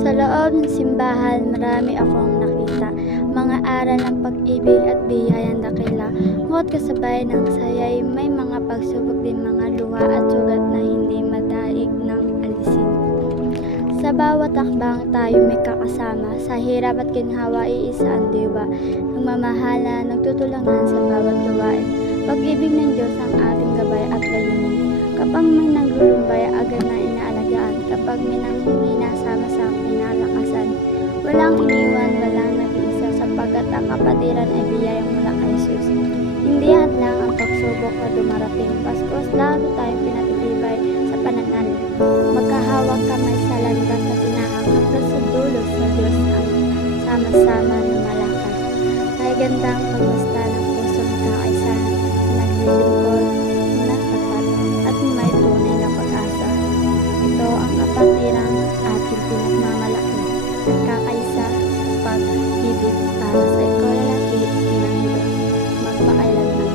Sa loob ng simbahan, marami akong nakita, mga aral ng pag-ibig at biyayang dakila. Ngunit kasabay ng sayay, may mga pagsubok din, mga luha at sugat na hindi madaig ng alisin. Sa bawat hakbang tayo may kakasama, sa hirap at ginhawa iisa ang diwa, nagmamahala, nagtutulungan sa bawat gawain. Pag-ibig ng Diyos ang ating gabay at layunin. Kapag may naglulumbay, agad na inaalagaan. Kapag may nanghihina, sama-sama pinalakasan. Walang iniwan, walang nag-iisa, sapagkat ang kapatiran ay biyayang mula kay Jesus. Hindi hadlang ang pagsubok na dumarating, paskos lalo tayong pinatitibay sa pananalig. Magkahawak kamay sa landas na tinahak hanggang sa dulo sa Diyos ang sama-sama lumalakad. Ay gandang pagbasta ng pusong kakaisa, naglilingkod na tapat at may tunay na pag-asa. Ito ang kapatiran ating pinagmamalaki, nagkakaisa sa pag-ibig para sa ikalalaki ng Diyos, magpakailanman.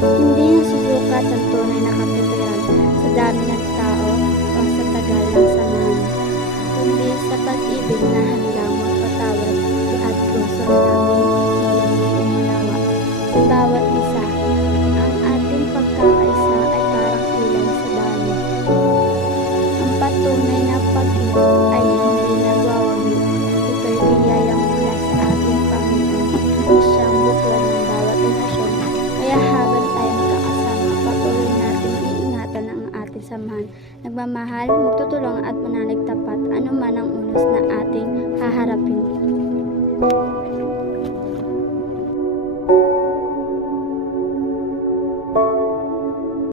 Hindi nasusukat ang tunay na kapatiran sa dami ng tao o sa tagal ng samahan, kundi sa pag-ibig na handang magpatawad at puso namin umunawa sa bawat isa. Ang ating pagkakaisa ay parang ilaw sa dami. Ang patunay na pag-ibig ay hindi nagwawagi. Ito'y biyayang mula sa ating Panginoon na siyang buklod ng bawat relasyon. Kaya habang tayo magkakasama, patuloy natin iingatan ang ating samahan, nagmamahal, magtutulungan at manalig tapat, anuman ang unos na ating haharapin.